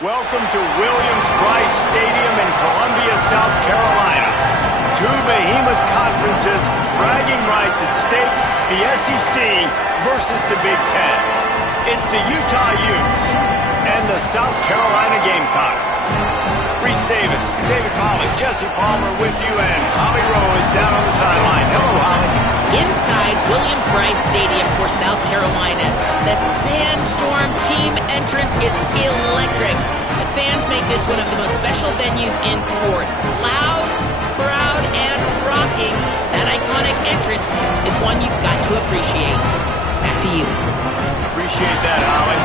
Welcome to Williams-Brice Stadium in Columbia, South Carolina. Two behemoth conferences, bragging rights at stake, the SEC versus the Big Ten. It's the Utah Utes and the South Carolina Gamecocks. Reese Davis, David Pollack, Jesse Palmer with you, and Holly Rowe is down on the sideline. Hello, Holly. Inside Williams-Brice Stadium for South Carolina, the Sandstorm team entrance is electric. The fans make this one of the most special venues in sports. Loud, proud, and rocking. That iconic entrance is one you've got to appreciate. Back to you. Appreciate that, Holly.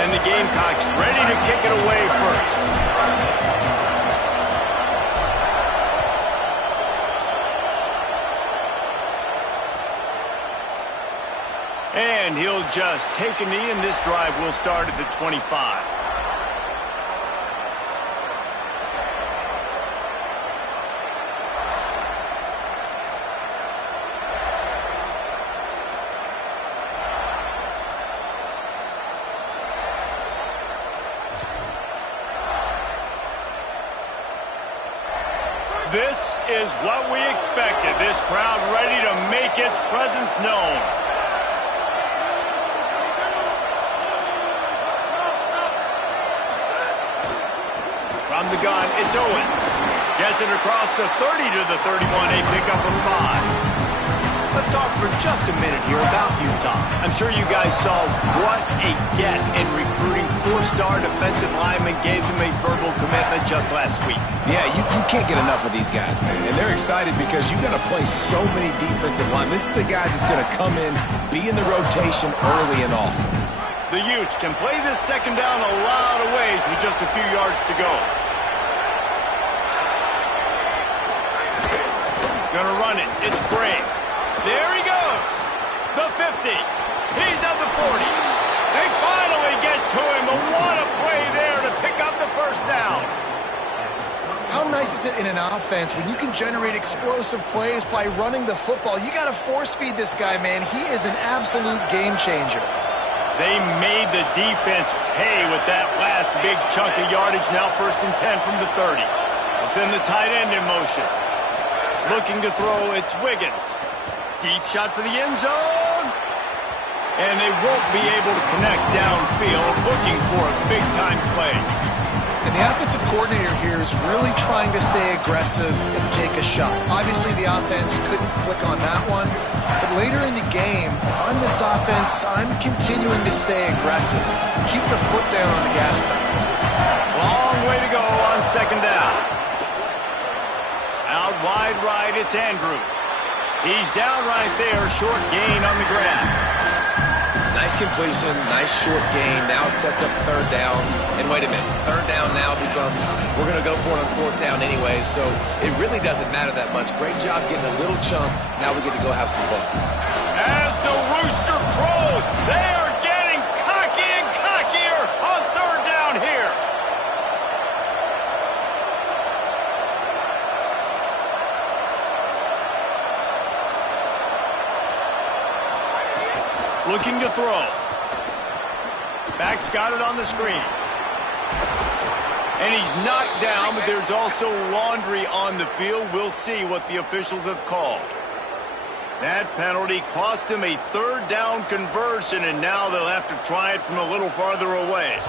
And the Gamecocks ready to kick it away first. And he'll just take a knee, and this drive will start at the 25. This is what we expected. This crowd ready to make its presence known. From the gun, it's Owens. Gets it across the 30 to the 31, a pickup of 5. Let's talk for just a minute here about Utah. I'm sure you guys saw what a get in recruiting. 4-star defensive linemen gave them a verbal commitment just last week. Yeah, you can't get enough of these guys, man. And they're excited because you've got to play so many defensive linemen. This is the guy that's going to come in, be in the rotation early and often. The Utes can play this second down a lot of ways with just a few yards to go. Gonna run it. It's Bray. There he goes. The 50. He's at the 40. They finally get to him, but what a play there to pick up the first down. How nice is it in an offense when you can generate explosive plays by running the football? You got to force feed this guy, man. He is an absolute game changer. They made the defense pay with that last big chunk of yardage. Now 1st and 10 from the 30. They'll send the tight end in motion. Looking to throw, it's Wiggins. Deep shot for the end zone. And they won't be able to connect downfield, looking for a big-time play. And the offensive coordinator here is really trying to stay aggressive and take a shot. Obviously, the offense couldn't click on that one. But later in the game, if I'm this offense, I'm continuing to stay aggressive. Keep the foot down on the gas pedal. Long way to go on second down. Out wide right, it's Andrews. He's down right there, short gain on the grab. Nice completion, nice short gain. Now it sets up 3rd down. And wait a minute, 3rd down now becomes, we're going to go for it on 4th down anyway, so it really doesn't matter that much. Great job getting a little chunk. Now we get to go have some fun. As the rooster crows, they are getting cocky and cockier on 3rd down here. Looking to throw. Back's got it on the screen. And he's knocked down, but there's also laundry on the field. We'll see what the officials have called. That penalty cost them a 3rd down conversion, and now they'll have to try it from a little farther away.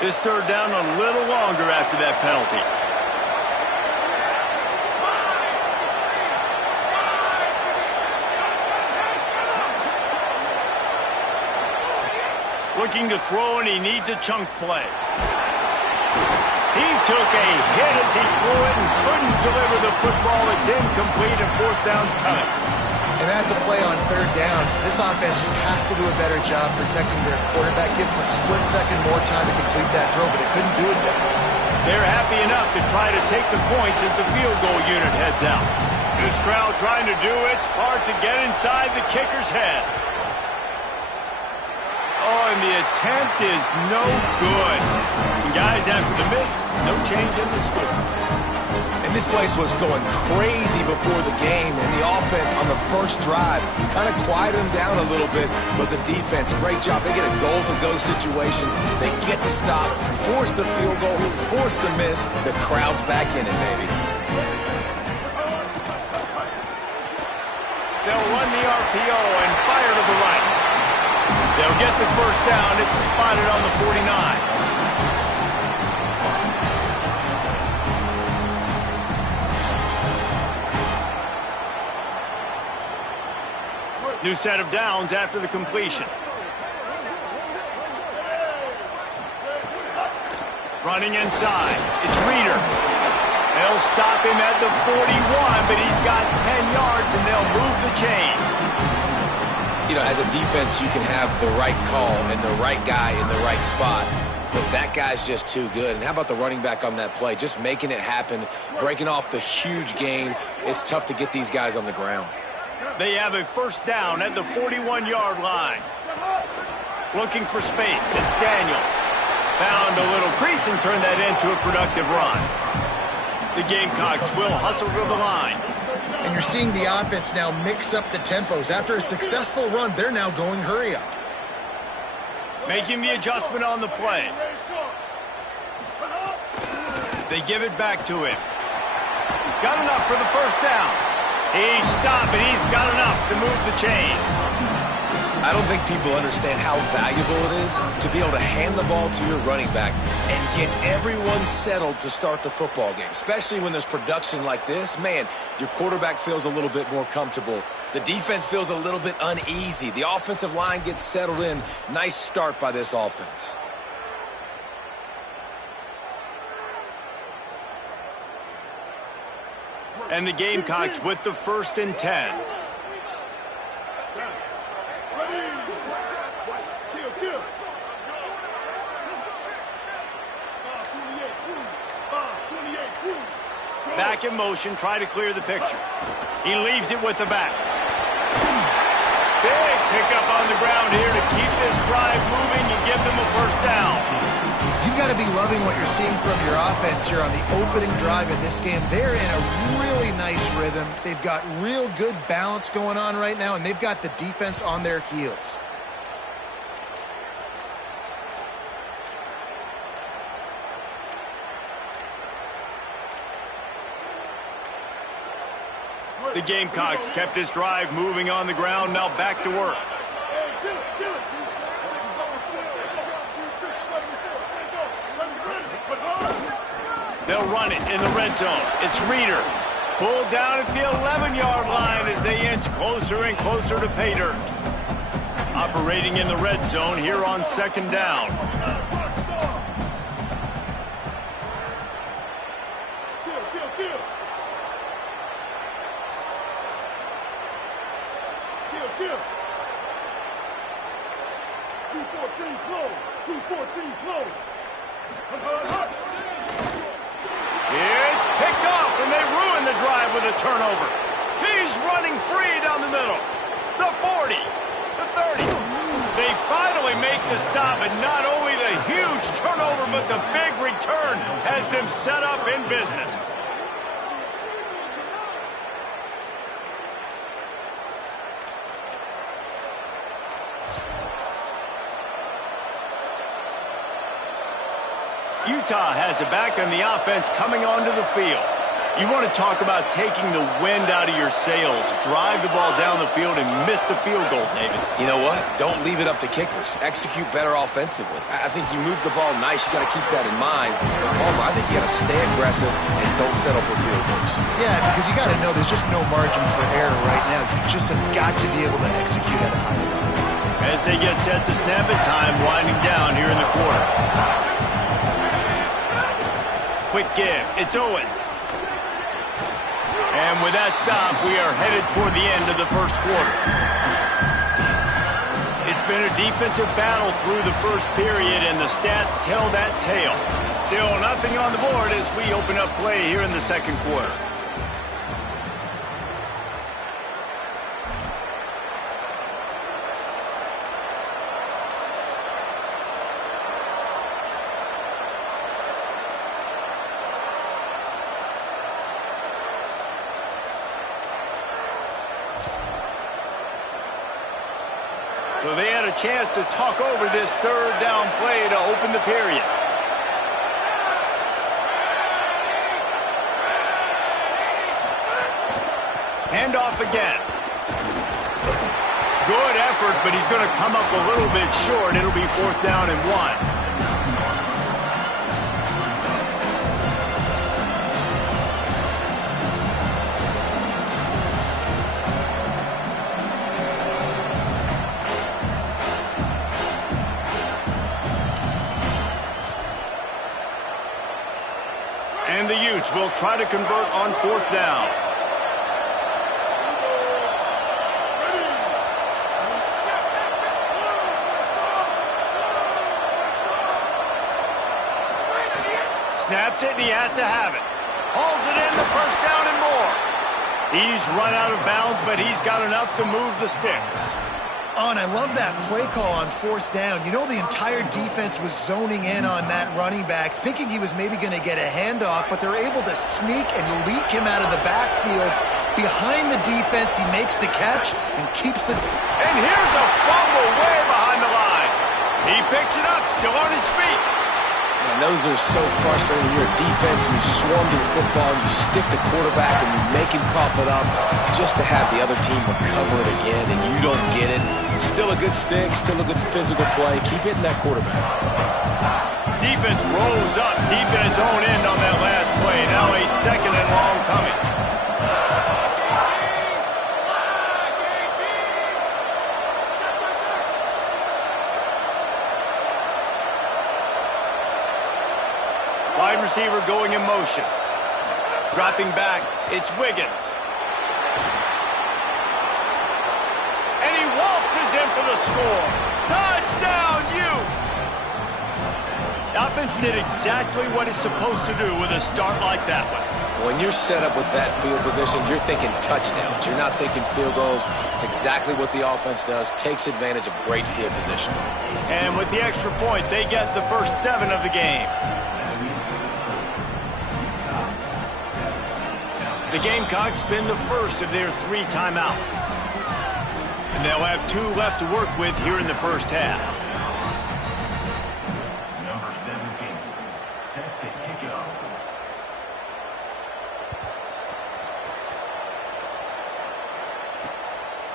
This 3rd down a little longer after that penalty. Looking to throw, and he needs a chunk play. He took a hit as he threw it and couldn't deliver the football. It's incomplete, and 4th down's coming. And that's a play on third down. This offense just has to do a better job protecting their quarterback. Give them a split second more time to complete that throw, but they couldn't do it there. They're happy enough to try to take the points as the field goal unit heads out. This crowd trying to do its part to get inside the kicker's head. Oh, and the attempt is no good. And guys, after the miss, no change in the score. And this place was going crazy before the game, and the offense on the first drive kind of quieted them down a little bit, but the defense, great job. They get a goal-to-go situation. They get the stop, force the field goal, force the miss. The crowd's back in it, baby. They'll run the RPO and fire to the right. They'll get the first down. It's spotted on the 49. New set of downs after the completion. Running inside. It's Reeder. They'll stop him at the 41, but he's got 10 yards, and they'll move the chains. You know, as a defense, you can have the right call and the right guy in the right spot, but that guy's just too good. And how about the running back on that play? Just making it happen, breaking off the huge gain. It's tough to get these guys on the ground. They have a first down at the 41-yard line. Looking for space. It's Daniels. Found a little crease and turned that into a productive run. The Gamecocks will hustle to the line. And you're seeing the offense now mix up the tempos. After a successful run, they're now going hurry up. Making the adjustment on the play. They give it back to him. Got enough for the first down. He stopped, and he's got enough to move the chain. I don't think people understand how valuable it is to be able to hand the ball to your running back and get everyone settled to start the football game, especially when there's production like this. Man, your quarterback feels a little bit more comfortable. The defense feels a little bit uneasy. The offensive line gets settled in. Nice start by this offense. And the Gamecocks with the 1st and 10. Back in motion, try to clear the picture. He leaves it with the back. Big pickup on the ground here to keep this drive moving and give them a first down. You've got to be loving what you're seeing from your offense here on the opening drive in this game. They're in a really nice rhythm. They've got real good balance going on right now, and they've got the defense on their heels. The Gamecocks kept this drive moving on the ground, now back to work. They'll run it in the red zone. It's Reeder. Pulled down at the 11-yard line as they inch closer and closer to pay dirt. Operating in the red zone here on 2nd down. It's picked off, and they ruin the drive with a turnover. He's running free down the middle. The 40, the 30. They finally make the stop, and not only the huge turnover, but the big return has them set up in business. Utah has it back, and the offense coming onto the field. You want to talk about taking the wind out of your sails. Drive the ball down the field and miss the field goal, David. You know what? Don't leave it up to kickers. Execute better offensively. I think you move the ball nice. You got to keep that in mind. But Palmer, I think you got to stay aggressive and don't settle for field goals. Yeah, because you got to know there's just no margin for error right now. You just have got to be able to execute at a high level. As they get set to snap it, time winding down here in the quarter. Quick give. It's Owens. And with that stop, we are headed toward the end of the first quarter. It's been a defensive battle through the first period, and the stats tell that tale. Still nothing on the board as we open up play here in the second quarter. So they had a chance to talk over this third down play to open the period. Handoff again. Good effort, but he's going to come up a little bit short. It'll be 4th down and 1. And the Utes will try to convert on 4th down. Snapped it, and he has to have it. Hauls it in, the 1st down and more. He's run out of bounds, but he's got enough to move the sticks. Oh, and I love that play call on 4th down. You know, the entire defense was zoning in on that running back, thinking he was maybe going to get a handoff, but they're able to sneak and leak him out of the backfield. Behind the defense, he makes the catch and keeps the... And here's a fumble way behind the line. He picks it up, still on his feet. And those are so frustrating when you're a defense and you swarm to the football, you stick the quarterback and you make him cough it up just to have the other team recover it again, and you don't get it. Still a good stick, still a good physical play. Keep hitting that quarterback. Defense rolls up deep in its own end on that last play. Now a 2nd and long coming. Wide receiver going in motion. Dropping back, it's Wiggins. And he waltzes in for the score. Touchdown, Utes! The offense did exactly what it's supposed to do with a start like that one. When you're set up with that field position, you're thinking touchdowns. You're not thinking field goals. It's exactly what the offense does. Takes advantage of great field position. And with the extra point, they get the first 7 of the game. The Gamecocks spend the first of their 3 timeouts. And they'll have 2 left to work with here in the first half. Number 17, set to kick it off.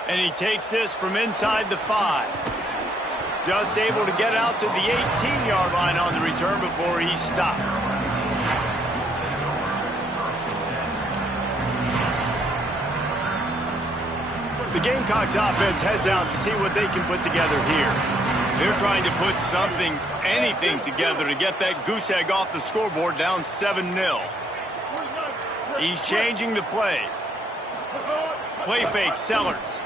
And he takes this from inside the 5. Just able to get out to the 18-yard line on the return before he stopped. The Gamecocks offense heads out to see what they can put together here. They're trying to put something, anything together to get that goose egg off the scoreboard down 7-0. He's changing the play. Play fake, Sellers.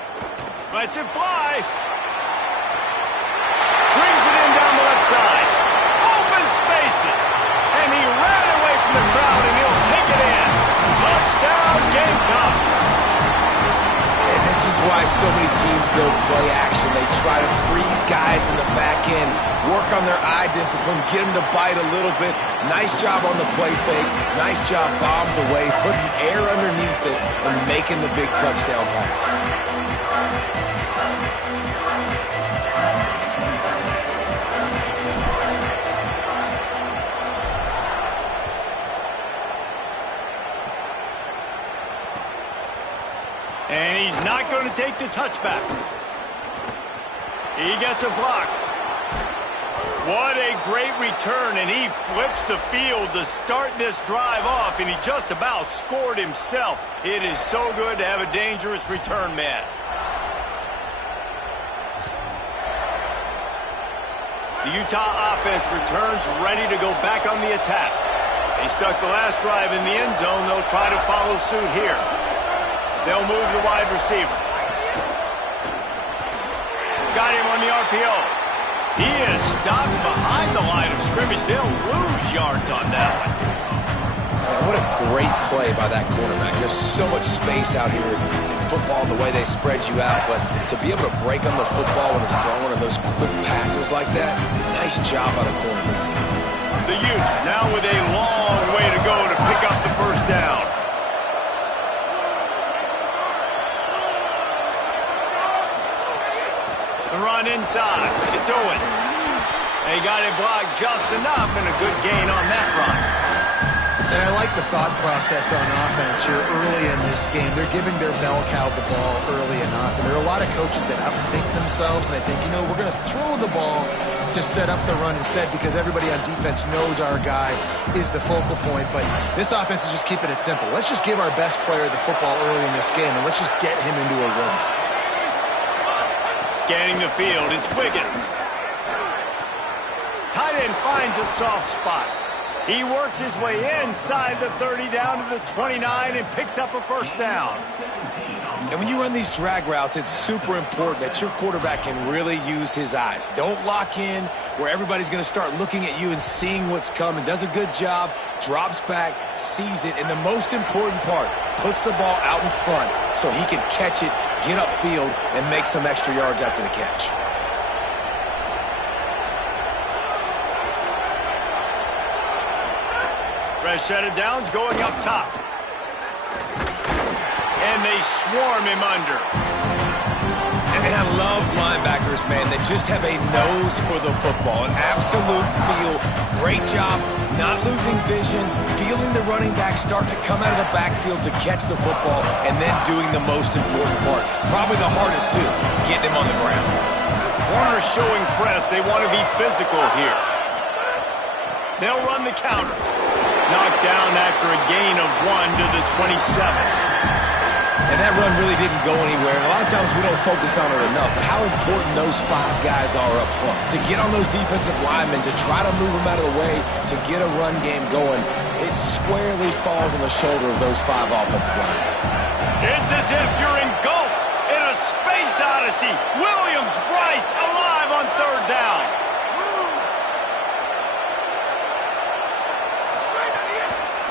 Lets it fly. Brings it in down the left side. Open spaces. And he ran away from the crowd, and he'll take it in. Touchdown, Gamecocks. And this is why so many teams go play action. They try to freeze guys in the back end, work on their eye discipline, get them to bite a little bit. Nice job on the play fake. Nice job bombs away, putting air underneath it and making the big touchdown pass. And he's not going to take the touchback. He gets a block. What a great return, and he flips the field to start this drive off, and he just about scored himself. It is so good to have a dangerous return man. The Utah offense returns ready to go back on the attack. They stuck the last drive in the end zone. They'll try to follow suit here. They'll move the wide receiver. Got him on the RPO. He is stopped behind the line of scrimmage. They'll lose yards on that one. Man, what a great play by that quarterback. There's so much space out here in football, the way they spread you out, but to be able to break on the football when it's thrown and those quick passes like that, nice job by the quarterback. The Utes now with a long way to go to pick up the first down. The run inside. It's Owens. They got it blocked just enough and a good gain on that run. And I like the thought process on offense here early in this game. They're giving their bell cow the ball early enough. And there are a lot of coaches that outthink themselves, and they think, you know, we're going to throw the ball to set up the run instead because everybody on defense knows our guy is the focal point. But this offense is just keeping it simple. Let's just give our best player the football early in this game, and let's just get him into a rhythm. Scanning the field, it's Wiggins. Tight end finds a soft spot. He works his way inside the 30 down to the 29 and picks up a first down. And when you run these drag routes, it's super important that your quarterback can really use his eyes. Don't lock in where everybody's going to start looking at you and seeing what's coming. Does a good job, drops back, sees it, and the most important part, puts the ball out in front so he can catch it, get upfield, and make some extra yards after the catch. Fresh set of downs going up top. And they swarm him under. And I love linebackers, man, that just have a nose for the football, an absolute feel. Great job not losing vision, feeling the running back start to come out of the backfield to catch the football, and then doing the most important part. Probably the hardest, too, getting him on the ground. Corners showing press. They want to be physical here. They'll run the counter. Knocked down after a gain of 1 to the 27. And that run really didn't go anywhere. And a lot of times we don't focus on it enough. But how important those 5 guys are up front. To get on those defensive linemen, to try to move them out of the way, to get a run game going, it squarely falls on the shoulder of those 5 offensive linemen. It's as if you're engulfed in a space odyssey. Williams-Brice alive on third down.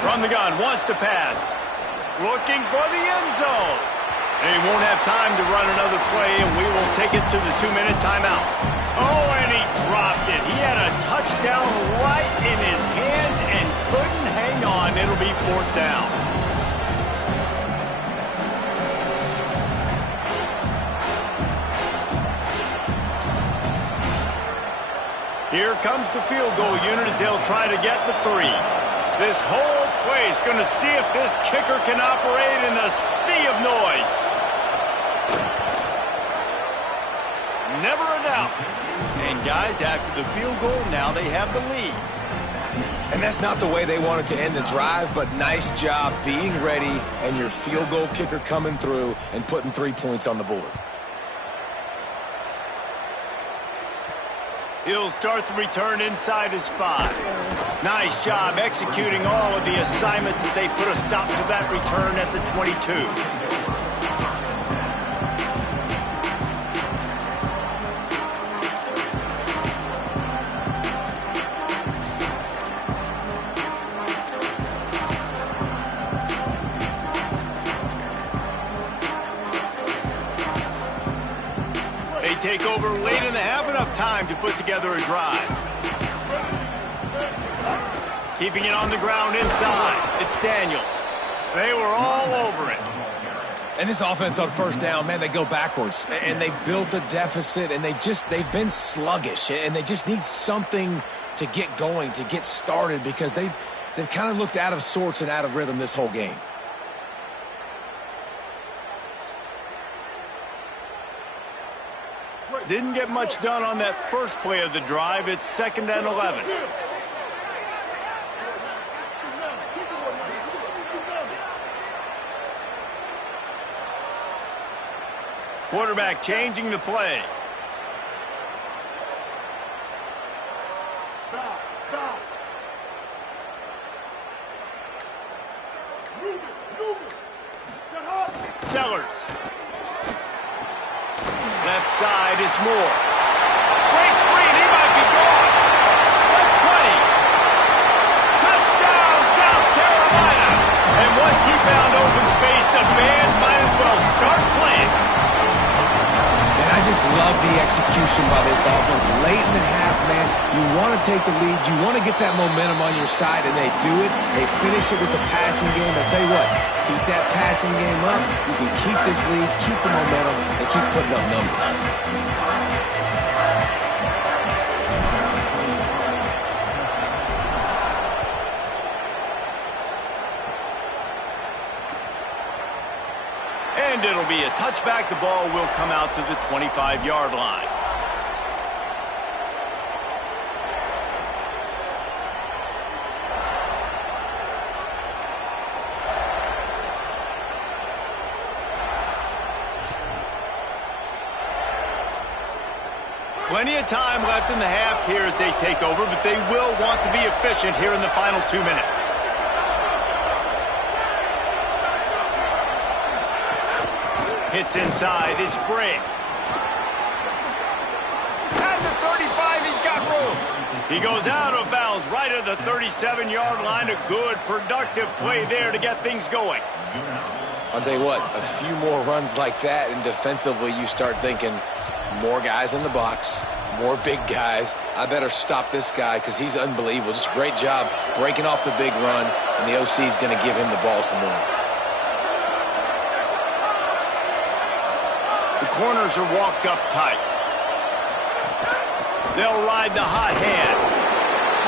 From the gun, wants to pass. Looking for the end zone. They won't have time to run another play, and we will take it to the 2-minute timeout. Oh, and he dropped it. He had a touchdown right in his hands and couldn't hang on. It'll be 4th down. Here comes the field goal unit as they'll try to get the 3. This whole place going to see if this kicker can operate in the sea of noise. Never a doubt. And guys, after the field goal, now they have the lead. And that's not the way they wanted to end the drive, but nice job being ready and your field goal kicker coming through and putting 3 points on the board. He'll start the return inside his 5. Nice job executing all of the assignments as they put a stop to that return at the 22. They take over late in the half, enough time to put together a drive. Keeping it on the ground inside. It's Daniels. They were all over it. And this offense on first down, man, they go backwards. And they built a deficit, and they've been sluggish. And they just need something to get going, to get started, because they've kind of looked out of sorts and out of rhythm this whole game. Didn't get much done on that first play of the drive. It's 2nd and 11. Quarterback changing the play. Marcus Moore. Breaks free, and he might be gone. The 20. Touchdown, South Carolina. And once he found open space, the band might as well start playing. And I just love the execution by this offense. Late in the half, man, you want to take the lead. You want to get that momentum on your side, and they do it. They finish it with the passing game. I tell you what, keep that passing game up. You can keep this lead, keep the momentum, and keep putting up numbers. And it'll be a touchback. The ball will come out to the 25-yard line. Plenty of time left in the half here as they take over, but they will want to be efficient here in the final 2 minutes. Hits inside, it's Briggs. And the 35, he's got room. He goes out of bounds right at the 37-yard line. A good, productive play there to get things going. I'll tell you what, a few more runs like that, and defensively you start thinking more guys in the box, more big guys. I better stop this guy because he's unbelievable. Just a great job breaking off the big run, and the OC is going to give him the ball some more. The corners are walked up tight. They'll ride the hot hand.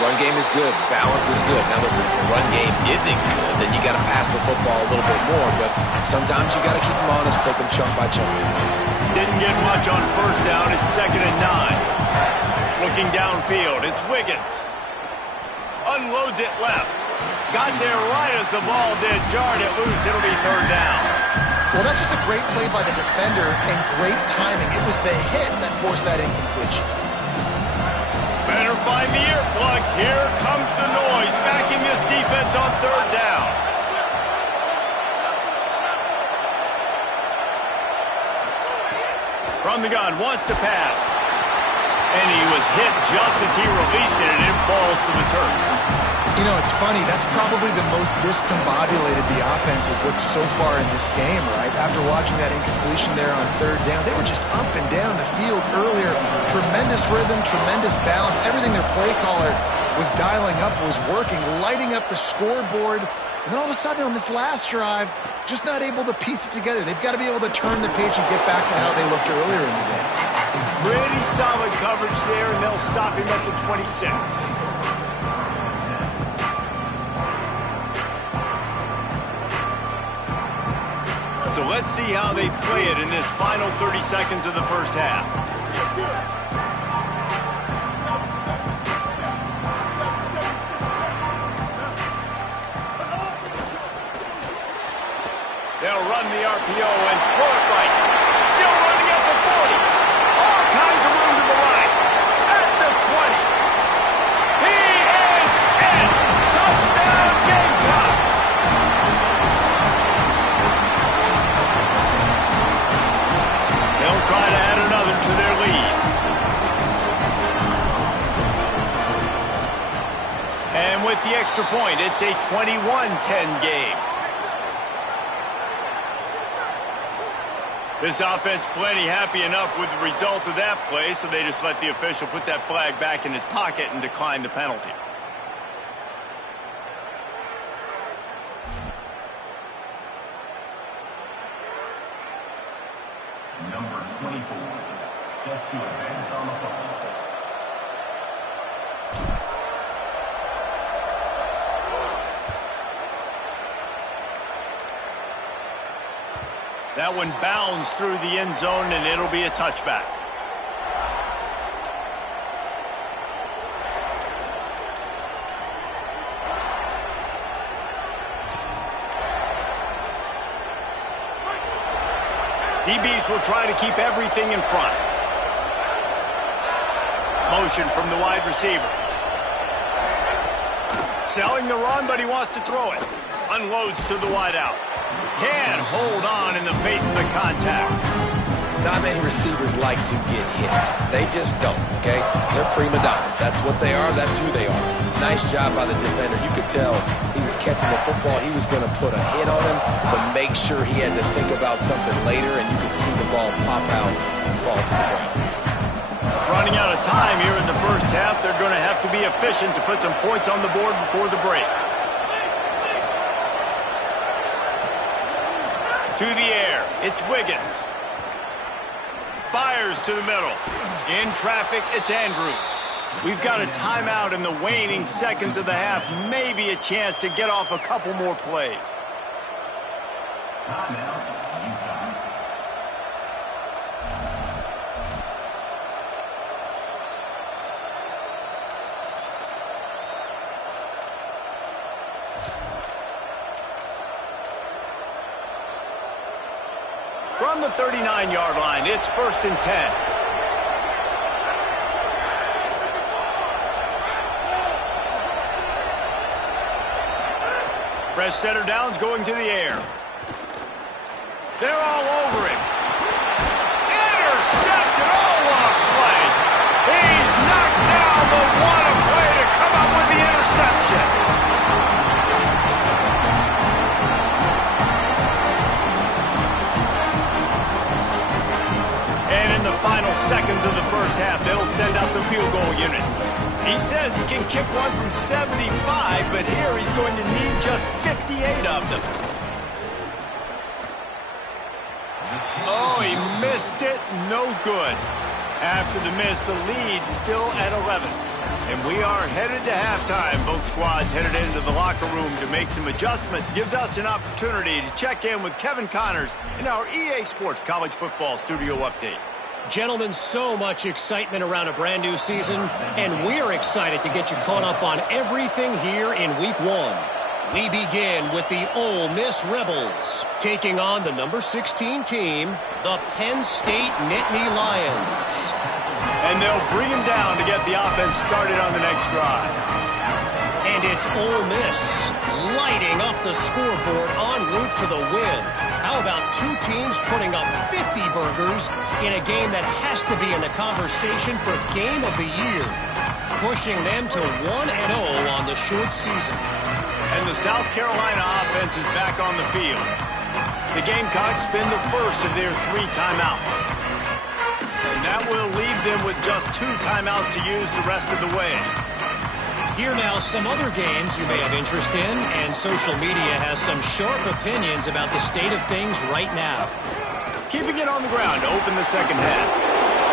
Run game is good. Balance is good. Now listen, if the run game isn't good, then you got to pass the football a little bit more. But sometimes you got to keep them honest, take them chunk by chunk. Didn't get much on first down. It's 2nd and 9. Looking downfield, it's Wiggins. Unloads it left. Got there right as the ball did. Jarred it loose. It'll be 3rd down. Well, that's just a great play by the defender and great timing. It was the hit that forced that incompletion. Better find the earplugs. Here comes the noise, backing this defense on 3rd down. From the gun, wants to pass. And he was hit just as he released it, and it falls to the turf. You know, it's funny. That's probably the most discombobulated the offense has looked so far in this game, right? After watching that incompletion there on 3rd down, they were just up and down the field earlier. Tremendous rhythm, tremendous balance. Everything their play caller was dialing up was working, lighting up the scoreboard. And then all of a sudden on this last drive, just not able to piece it together. They've got to be able to turn the page and get back to how they looked earlier in the game. Pretty solid coverage there, and they'll stop him at the 26. So let's see how they play it in this final 30 seconds of the first half. They'll run the RPO and throw it right. Still running at the 40. All kinds of room to the right. At the 20. He is in. Touchdown Gamecocks. They'll try to add another to their lead. And with the extra point, it's a 21-10 game. This offense plenty happy enough with the result of that play, so they just let the official put that flag back in his pocket and decline the penalty. Number 24, set to advance on the football. That one bounds through the end zone, and it'll be a touchback. DBs will try to keep everything in front. Motion from the wide receiver. Selling the run, but he wants to throw it. Unloads to the wideout. Can hold on in the face of the contact. Not many receivers like to get hit. They just don't, okay? They're prima donnas. That's what they are. That's who they are. Nice job by the defender. You could tell he was catching the football. He was going to put a hit on him to make sure he had to think about something later, and you could see the ball pop out and fall to the ground. Running out of time here in the first half. They're going to have to be efficient to put some points on the board before the break. To the air, it's Wiggins. Fires to the middle. In traffic, it's Andrews. We've got a timeout in the waning seconds of the half. Maybe a chance to get off a couple more plays. Timeout, Utah. From the 39-yard line, it's 1st and 10. Fresh center downs going to the air. They're all over him. Intercepted. Oh, what a play. He's knocked down, but what a play to come up with the interception. And in the final seconds of the first half, they'll send out the field goal unit. He says he can kick one from 75, but here he's going to need just 58 of them. Oh, he missed it. No good. After the miss, the lead still at 11. And we are headed to halftime. Both squads headed into the locker room to make some adjustments. Gives us an opportunity to check in with Kevin Connors in our EA Sports College Football Studio Update. Gentlemen, so much excitement around a brand new season, and we're excited to get you caught up on everything here in Week 1. We begin with the Ole Miss Rebels, taking on the number 16 team, the Penn State Nittany Lions. And they'll bring him down to get the offense started on the next drive. And it's Ole Miss lighting up the scoreboard en route to the win. How about two teams putting up 50 burgers in a game that has to be in the conversation for Game of the Year, pushing them to 1-0 on the short season. And the South Carolina offense is back on the field. The Gamecocks spend the first of their 3 timeouts. And that will leave them with just 2 timeouts to use the rest of the way. Here now some other games you may have interest in, and social media has some sharp opinions about the state of things right now. Keeping it on the ground to open the second half.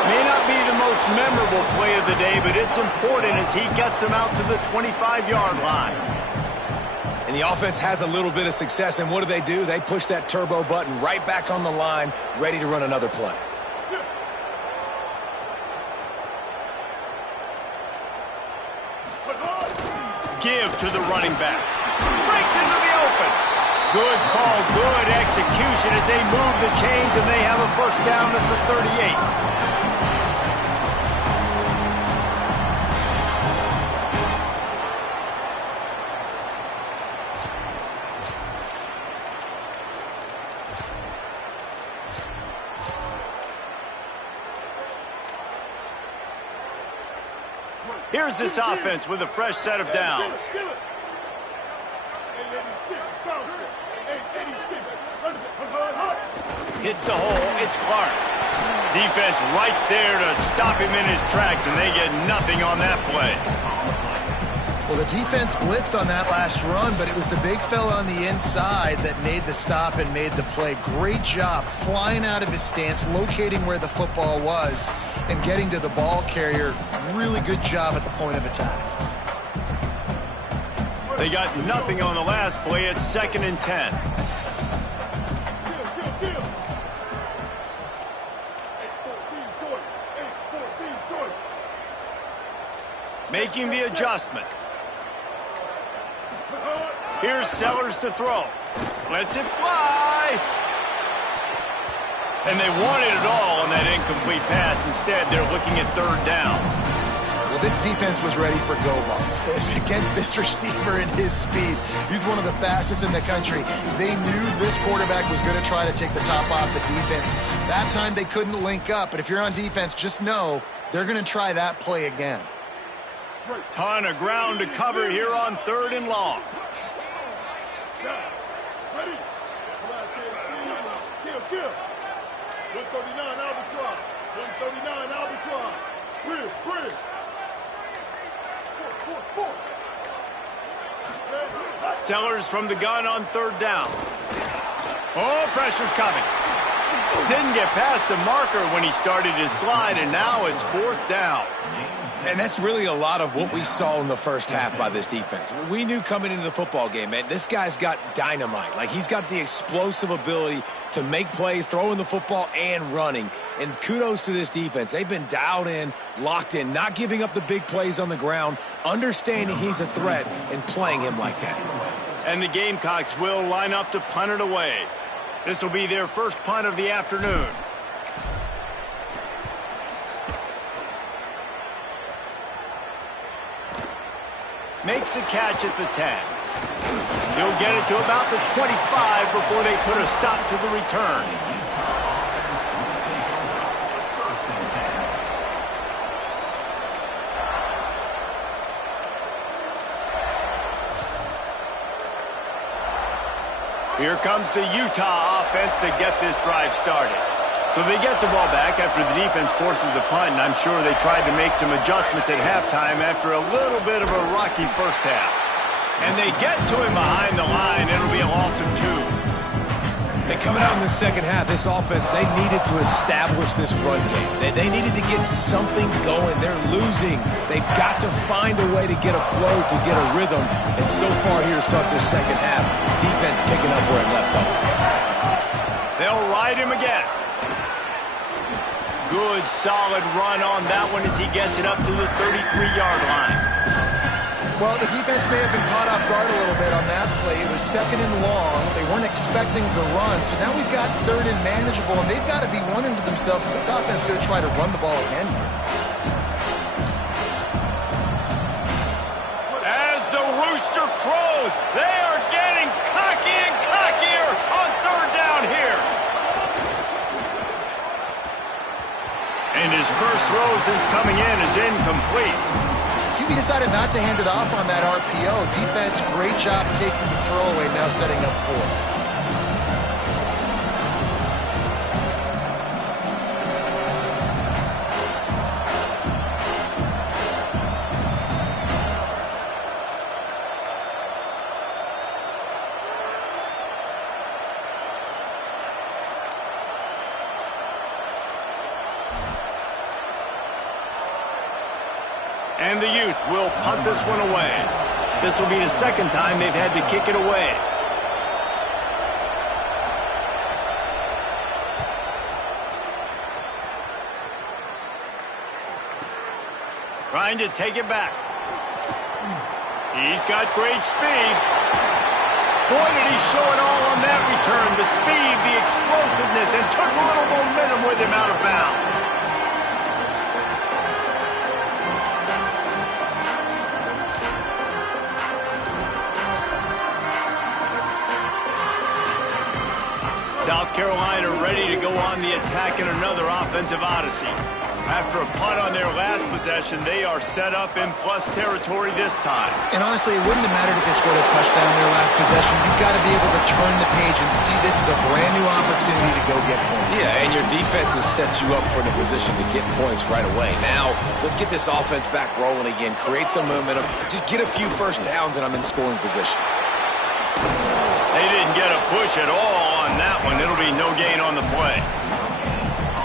May not be the most memorable play of the day, but it's important as he gets them out to the 25-yard line. And the offense has a little bit of success, and what do? They push that turbo button right back on the line, ready to run another play. Give to the running back. Breaks into the open. Good call, good execution as they move the chains, and they have a first down at the 38. Here's this offense with a fresh set of downs. Hits the hole, it's Clark. Defense right there to stop him in his tracks, and they get nothing on that play. Well, the defense blitzed on that last run, but it was the big fella on the inside that made the stop and made the play. Great job flying out of his stance, locating where the football was, and getting to the ball carrier. Really good job at the point of attack. They got nothing on the last play. It's 2nd and 10. Making the adjustment. Here's Sellers to throw. Lets it fly. And they wanted it all on that incomplete pass. Instead, they're looking at 3rd down. Well, this defense was ready for go balls. Against this receiver and his speed, he's one of the fastest in the country. They knew this quarterback was going to try to take the top off the defense. That time they couldn't link up, but if you're on defense, just know they're going to try that play again. Ton of ground to cover here on 3rd and long. Ready? Come on, kill. 139 Albatross. 139 Albatross. Bridge. Four. Sellers from the gun on 3rd down. Oh, pressure's coming. Didn't get past the marker when he started his slide, and now it's 4th down. And that's really a lot of what we saw in the first half by this defense. We knew coming into the football game, man, this guy's got dynamite. Like, he's got the explosive ability to make plays, throwing the football and running. And kudos to this defense. They've been dialed in, locked in, not giving up the big plays on the ground, understanding he's a threat, and playing him like that. And the Gamecocks will line up to punt it away. This will be their first punt of the afternoon. Makes a catch at the 10. He'll get it to about the 25 before they put a stop to the return. Here comes the Utah offense to get this drive started. So they get the ball back after the defense forces a punt, and I'm sure they tried to make some adjustments at halftime after a little bit of a rocky first half. And they get to him behind the line. It'll be a loss of 2. They coming out in the second half, this offense, they needed to establish this run game. They needed to get something going. They're losing. They've got to find a way to get a flow, to get a rhythm. And so far here to start this second half, defense picking up where it left off. They'll ride him again. Good, solid run on that one as he gets it up to the 33-yard line. Well, the defense may have been caught off guard a little bit on that play. It was 2nd and long. They weren't expecting the run. So now we've got 3rd and manageable, and they've got to be wondering to themselves, is this offense going to try to run the ball again here? As the rooster crows, they are getting cocky and cockier on 3rd down here. And his first throw since coming in is incomplete. QB decided not to hand it off on that RPO. Defense, great job taking the throwaway, now setting up 4. And the Utes will punt this one away. This will be the second time they've had to kick it away. Trying to take it back. He's got great speed. Boy, did he show it all on that return. The speed, the explosiveness, and took a little momentum with him out of bounds. South Carolina ready to go on the attack in another offensive odyssey. After a punt on their last possession, they are set up in plus territory this time. And honestly, it wouldn't have mattered if they scored a touchdown their last possession. You've got to be able to turn the page and see this is a brand new opportunity to go get points. Yeah, and your defense has set you up for the position to get points right away. Now, let's get this offense back rolling again, create some momentum, just get a few first downs, and I'm in scoring position. They didn't get a push at all on that one. It'll be no gain on the play.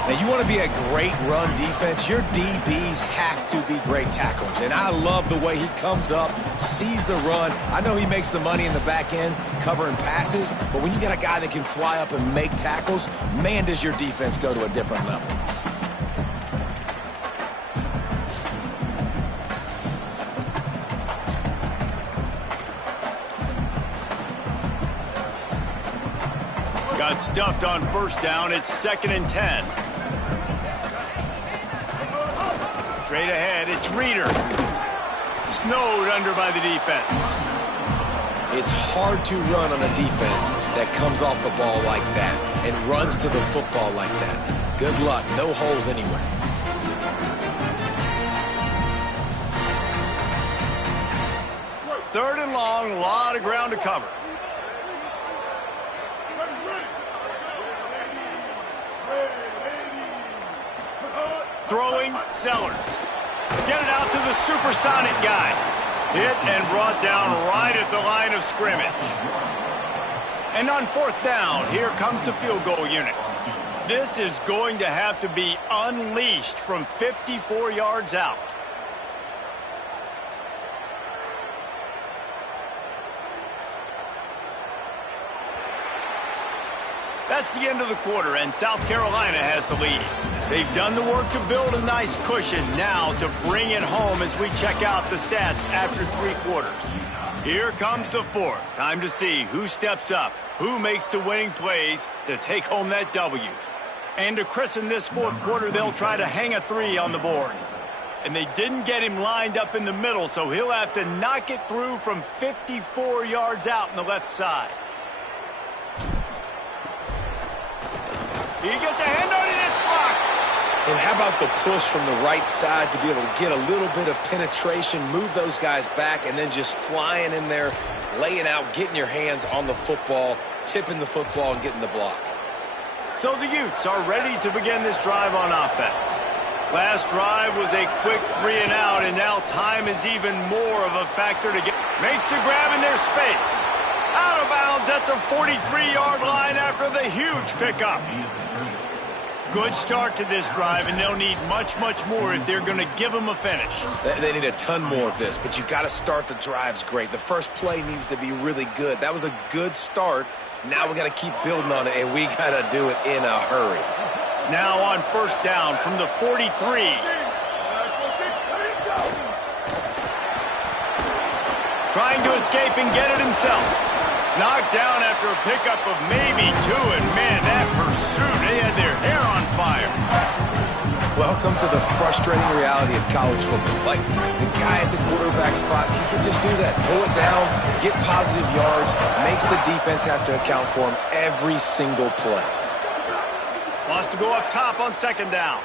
Now, you want to be a great run defense, your DBs have to be great tacklers. And I love the way he comes up, sees the run. I know he makes the money in the back end covering passes, but when you got a guy that can fly up and make tackles, man, does your defense go to a different level. Got stuffed on first down. It's 2nd and 10. Straight ahead, it's Reader. Snowed under by the defense. It's hard to run on a defense that comes off the ball like that and runs to the football like that. Good luck. No holes anywhere. Third and long, a lot of ground to cover. Throwing, Sellers. Get it out to the supersonic guy. Hit and brought down right at the line of scrimmage. And on fourth down, here comes the field goal unit. This is going to have to be unleashed from 54 yards out. That's the end of the quarter, and South Carolina has the lead. They've done the work to build a nice cushion, now to bring it home as we check out the stats after 3 quarters. Here comes the fourth. Time to see who steps up, who makes the winning plays to take home that W. And to christen this fourth quarter, they'll try to hang a 3 on the board. And they didn't get him lined up in the middle, so he'll have to knock it through from 54 yards out on the left side. He gets a hand on it, it's blocked. And how about the push from the right side to be able to get a little bit of penetration, move those guys back, and then just flying in there, laying out, getting your hands on the football, tipping the football, and getting the block. So the Utes are ready to begin this drive on offense. Last drive was a quick 3 and out, and now time is even more of a factor to get. Makes the grab in their space. Out of bounds at the 43-yard line after the huge pickup. Good start to this drive, and they'll need much, much more if they're going to give them a finish. They need a ton more of this, but you got to start the drives great. The first play needs to be really good. That was a good start. Now we got to keep building on it, and we got to do it in a hurry. Now on first down from the 43. Trying to escape and get it himself. Knocked down after a pickup of maybe 2, and man, that pursuit, they had their hair on fire. Welcome to the frustrating reality of college football. Like, the guy at the quarterback spot, he can just do that. Pull it down, get positive yards, makes the defense have to account for him every single play. Wants to go up top on second down.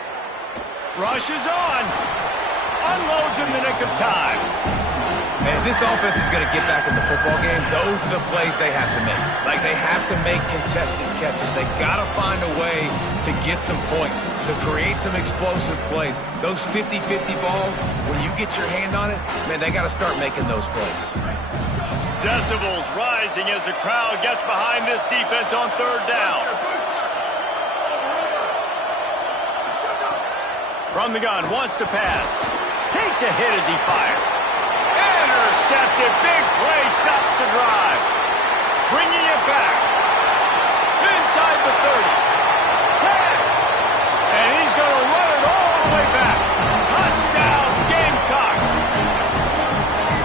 Rush is on. Unloads in the nick of time. And if this offense is going to get back in the football game, those are the plays they have to make. Like, they have to make contested catches. They got to find a way to get some points, to create some explosive plays. Those 50-50 balls, when you get your hand on it, man, they got to start making those plays. Decibels rising as the crowd gets behind this defense on third down. From the gun, wants to pass. Takes a hit as he fires. Intercepted. Big play stops the drive. Bringing it back. Inside the 30. 10. And he's going to run it all the way back. Touchdown, Gamecocks.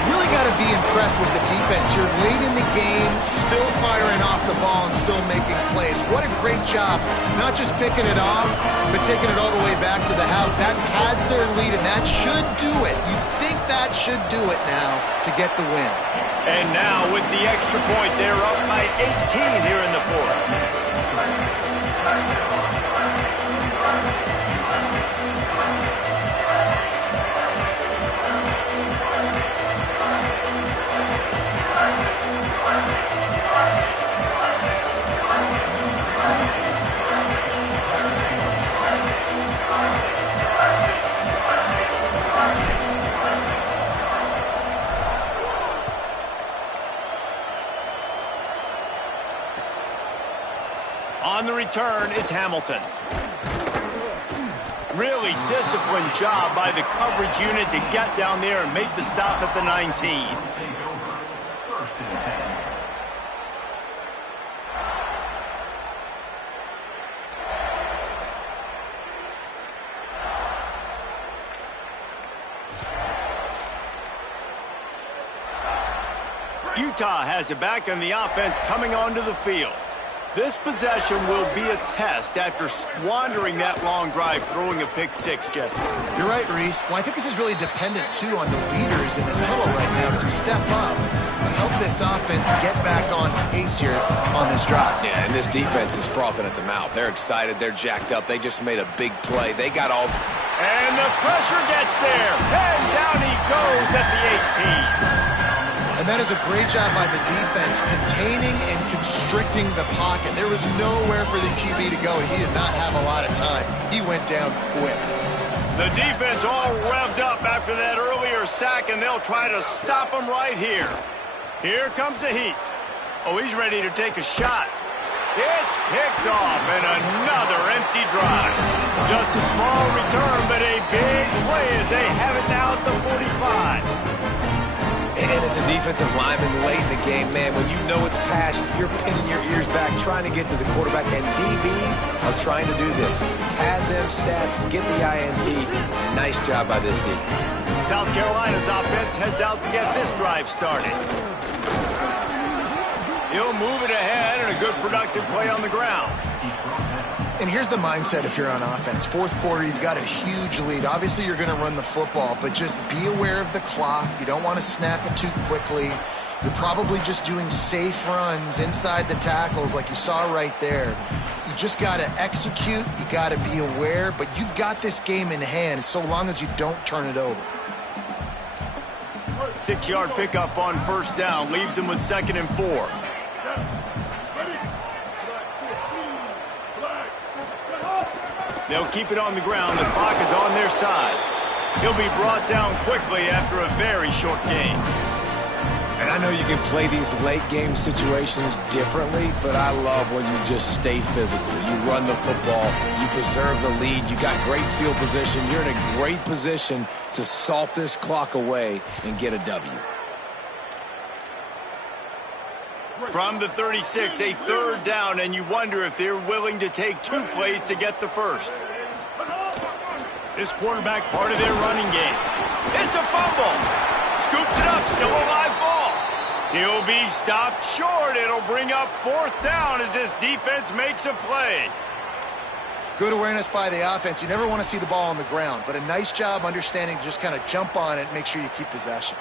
Really got to be impressed with the defense here. Late in the game, still firing off the ball and still making plays. What a great job. Not just picking it off, but taking it all the way back to the house. That pads their lead, and that should do it. You think that should do it now to get the win. And now with the extra point, they're up by 18 here in the fourth. On the return, it's Hamilton. Really disciplined job by the coverage unit to get down there and make the stop at the 19. Utah has it back, and the offense coming onto the field. This possession will be a test after squandering that long drive, throwing a pick-6, Jesse. You're right, Reese. Well, I think this is really dependent, too, on the leaders in this huddle right now to step up and help this offense get back on pace here on this drive. Yeah, and this defense is frothing at the mouth. They're excited. They're jacked up. They just made a big play. They got all... And the pressure gets there. And down he goes at the 18. And that is a great job by the defense, containing and constricting the pocket. There was nowhere for the QB to go, and he did not have a lot of time. He went down quick. The defense all revved up after that earlier sack, and they'll try to stop him right here. Here comes the heat. Oh, he's ready to take a shot. It's picked off, and another empty drive. Just a small return, but a big play as they have it now at the 45. And as a defensive lineman late in the game, man, when you know it's pass, you're pinning your ears back, trying to get to the quarterback, and DBs are trying to do this. Pad them stats, get the INT. Nice job by this D. South Carolina's offense heads out to get this drive started. He'll move it ahead, and a good productive play on the ground. And here's the mindset if you're on offense. Fourth quarter, you've got a huge lead. Obviously, you're going to run the football, but just be aware of the clock. You don't want to snap it too quickly. You're probably just doing safe runs inside the tackles like you saw right there. You just got to execute. You got to be aware, but you've got this game in hand so long as you don't turn it over. 6-yard pickup on first down leaves them with 2nd and 4. They'll keep it on the ground. The clock is on their side. He'll be brought down quickly after a very short game. And I know you can play these late game situations differently, but I love when you just stay physical. You run the football, you preserve the lead, you got great field position. You're in a great position to salt this clock away and get a W. From the 36, a 3rd down, and you wonder if they're willing to take 2 plays to get the first. This quarterback part of their running game. It's a fumble. Scoops it up, still a live ball. He'll be stopped short. It'll bring up 4th down as this defense makes a play. Good awareness by the offense. You never want to see the ball on the ground, but a nice job understanding to just kind of jump on it and make sure you keep possession.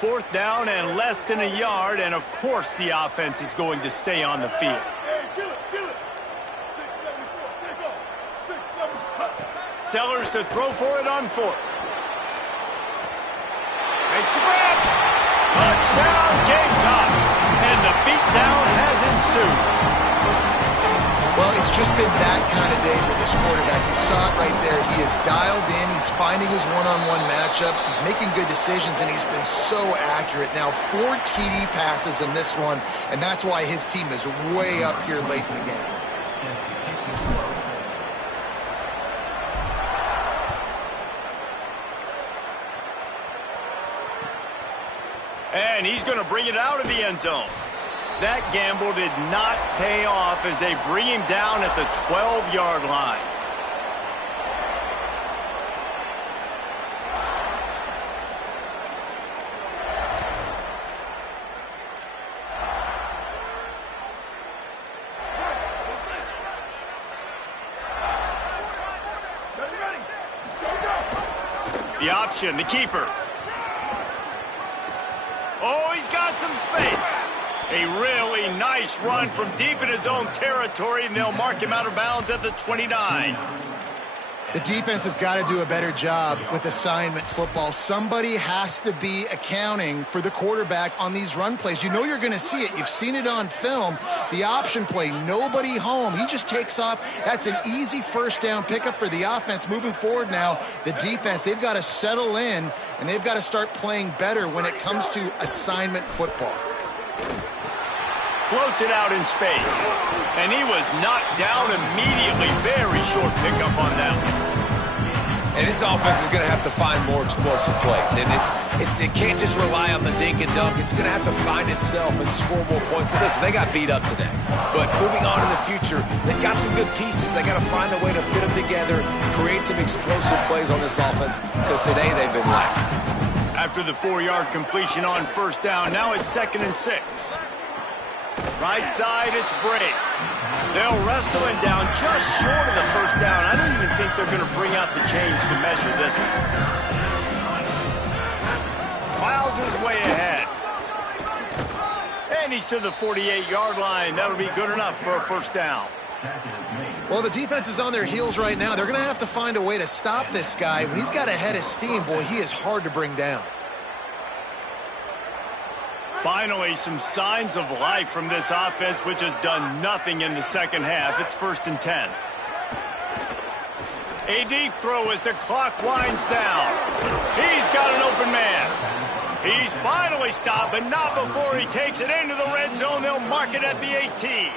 4th down and less than a yard, and of course the offense is going to stay on the field. Sellers to throw for it on 4th. Makes the grab. Touchdown Gamecocks, and the beatdown has ensued. Well, it's just been that kind of day for this quarterback. You saw it right there. He is dialed in. He's finding his one-on-one matchups. He's making good decisions, and he's been so accurate. Now, 4 TD passes in this one, and that's why his team is way up here late in the game. And he's going to bring it out of the end zone. That gamble did not pay off as they bring him down at the 12-yard line. The option, the keeper. Oh, he's got some space. A really nice run from deep in his own territory, and they'll mark him out of bounds at the 29. The defense has got to do a better job with assignment football. Somebody has to be accounting for the quarterback on these run plays. You know you're going to see it. You've seen it on film. The option play, nobody home. He just takes off. That's an easy 1st down pickup for the offense. Moving forward now, the defense, they've got to settle in, and they've got to start playing better when it comes to assignment football. Floats it out in space. And he was knocked down immediately. Very short pickup on that one. And this offense is going to have to find more explosive plays. And it can't just rely on the dink and dunk. It's going to have to find itself and score more points. Listen, they got beat up today. But moving on in the future, they've got some good pieces. They got to find a way to fit them together, create some explosive plays on this offense, because today they've been lacking. After the 4-yard completion on 1st down, now it's 2nd and 6. Right side, it's Brake. They'll wrestle him down just short of the first down. I don't even think they're going to bring out the chains to measure this one. Plows his way ahead. And he's to the 48-yard line. That'll be good enough for a first down. Well, the defense is on their heels right now. They're going to have to find a way to stop this guy. When he's got a head of steam, boy, he is hard to bring down. Finally, some signs of life from this offense, which has done nothing in the second half. It's 1st and 10. A deep throw as the clock winds down. He's got an open man. He's finally stopped, but not before he takes it into the red zone. They'll mark it at the 18.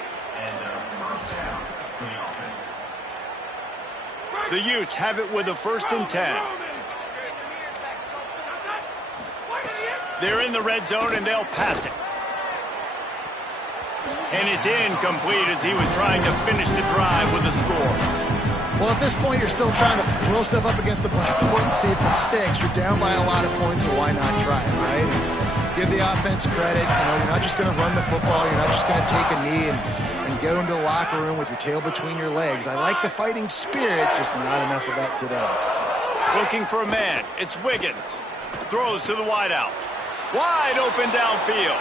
The Utes have it with a 1st and 10. They're in the red zone, and they'll pass it. And it's incomplete as he was trying to finish the drive with a score. Well, at this point, you're still trying to throw stuff up against the blackboard and see if it sticks. You're down by a lot of points, so why not try it, right? And give the offense credit. You know, you're not just going to run the football. You're not just going to take a knee and go into the locker room with your tail between your legs. I like the fighting spirit, just not enough of that today. Looking for a man. It's Wiggins. Throws to the wideout. Wide open downfield.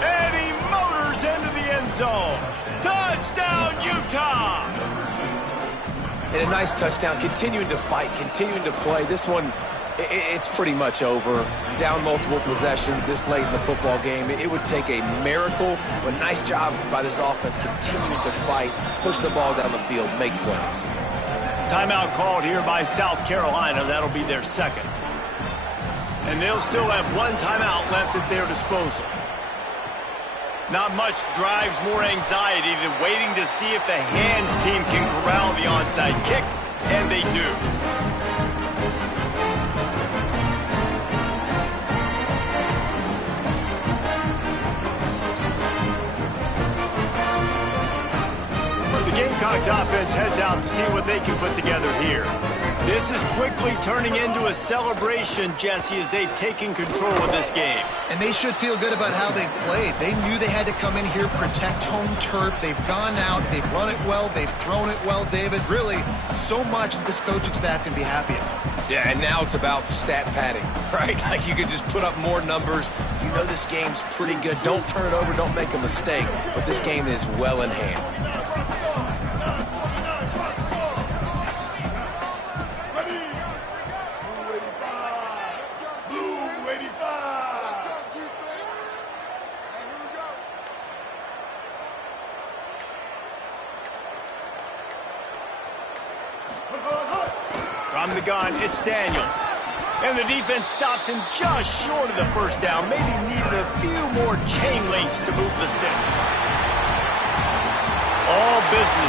And he motors into the end zone. Touchdown, Utah! And a nice touchdown. Continuing to fight, continuing to play. This one, it's pretty much over. Down multiple possessions this late in the football game. It would take a miracle, but nice job by this offense continuing to fight, push the ball down the field, make plays. Timeout called here by South Carolina. That'll be their second. And they'll still have one timeout left at their disposal. Not much drives more anxiety than waiting to see if the hands team can corral the onside kick, and they do. The Gamecocks offense heads out to see what they can put together here. This is quickly turning into a celebration, Jesse, as they've taken control of this game. And they should feel good about how they've played. They knew they had to come in here, protect home turf. They've gone out, they've run it well, they've thrown it well, David. Really, so much that this coaching staff can be happy about. Yeah, and now it's about stat padding, right? Like you can just put up more numbers. You know this game's pretty good. Don't turn it over, don't make a mistake. But this game is well in hand. From the gun, it's Daniels. And the defense stops him just short of the first down. Maybe needed a few more chain links to move the sticks. All business.